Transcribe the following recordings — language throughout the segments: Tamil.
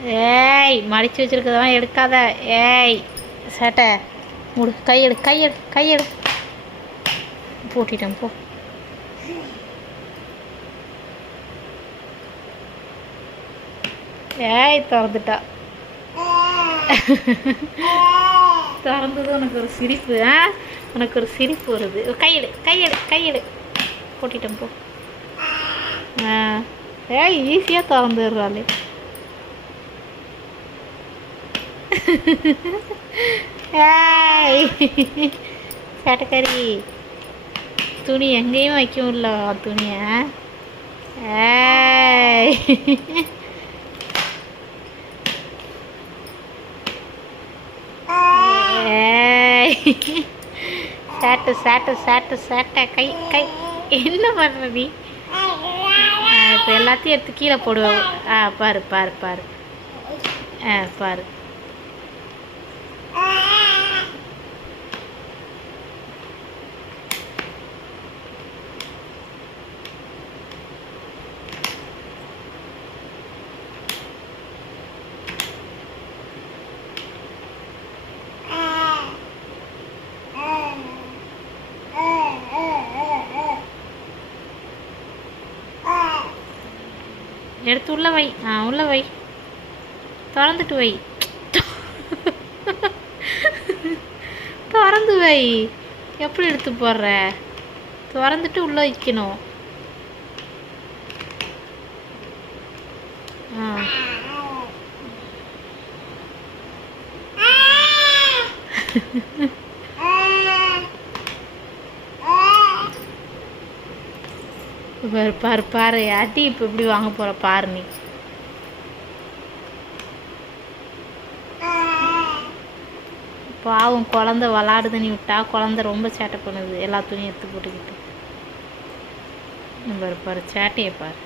ஏய் மடித்து வச்சுருக்கதெல்லாம் எடுக்காத. ஏய் சேட்டை முடு. கையெடு கையெடு கையெடு. பூட்டிட்டேன் போ. ஏய் திறந்துட்டா. திறந்தது உனக்கு ஒரு சிரிப்பு. உனக்கு ஒரு சிரிப்பு வருது. கையெடு கையெடு கையெடு. போட்டிட்டேன் போ. ஏய் ஈஸியாக திறந்துடுறாளே. ஏய் சேட்டக்காரி துணி எங்கேயும் வைக்கல துணியை. ஏய் சேட்டை சேட்டை சேட்டை சேட்டை. கை கை என்ன பண்ணுற நீ? இப்போ எல்லாத்தையும் எடுத்து கீழே போடுவோம். பாரு பாரு பாரு. பாரு. எடுத்து உள்ள வை. உள்ள வை. திறந்துட்டு வை. திறந்து வை. எப்படி எடுத்து போடுற? திறந்துட்டு உள்ள வைக்கணும். பாரு பாரு பாரு. அடி இப்போ எப்படி வாங்க போகிற பாரு நீ. பாவம் குழந்த விளாடு தண்ணி விட்டா குழந்த ரொம்ப சேட்டை பண்ணுது. எல்லா துணியும் எடுத்து போட்டுக்கிட்டு. பாரு பாரு சேட்டையை பாரு.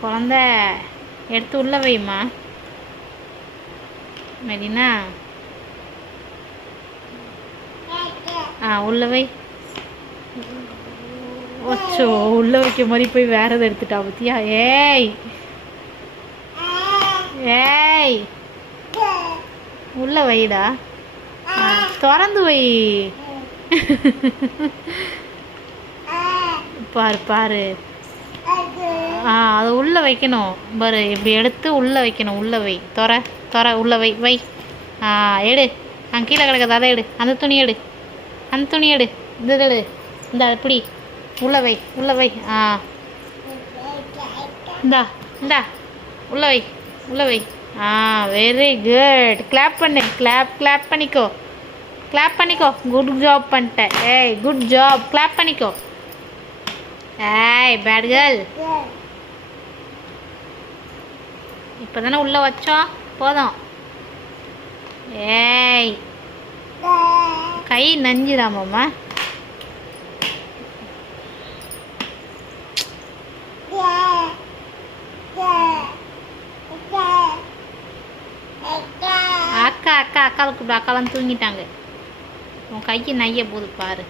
குழந்த எடுத்து உள்ள வைமா மெரினா. உள்ள வை. வச்சோ உள்ள வைக்க மாதிரி போய் வேற எதை எடுத்துட்டா பத்தியா? ஏய் ஏய் உள்ள வைடா. திறந்து வை. பாரு பாரு. அதை உள்ள வைக்கணும் பாரு. இப்படி எடுத்து உள்ள வைக்கணும். உள்ள வை. தொற தொற. உள்ள வை வை. எடு. கீழே கிடக்குது அதை எடு. அந்த துணி எடு. அந்த துணி எடு. இந்த எடு. இந்த எப்படி உள்ள வை. உள்ள வை. இந்தா இந்தா உள்ள வை. உள்ள வை. Very good. கிளாப் பண்ணு. கிளாப் கிளாப் பண்ணிக்கோ. கிளாப் பண்ணிக்கோ. குட் ஜாப் பண்ணிட்டேன். ஏய் குட் ஜாப். கிளாப் பண்ணிக்கோ. ஏய் பேட் கேர்ள். இப்போ தானே உள்ளே வச்சோம். போதும். ஏய் கை நஞ்சிடாமாம்மா. அக்கா அக்கா அக்காவுக்கு அக்காலாம் தூங்கிட்டாங்க. உன் கைக்கு நைய போகுது பாரு.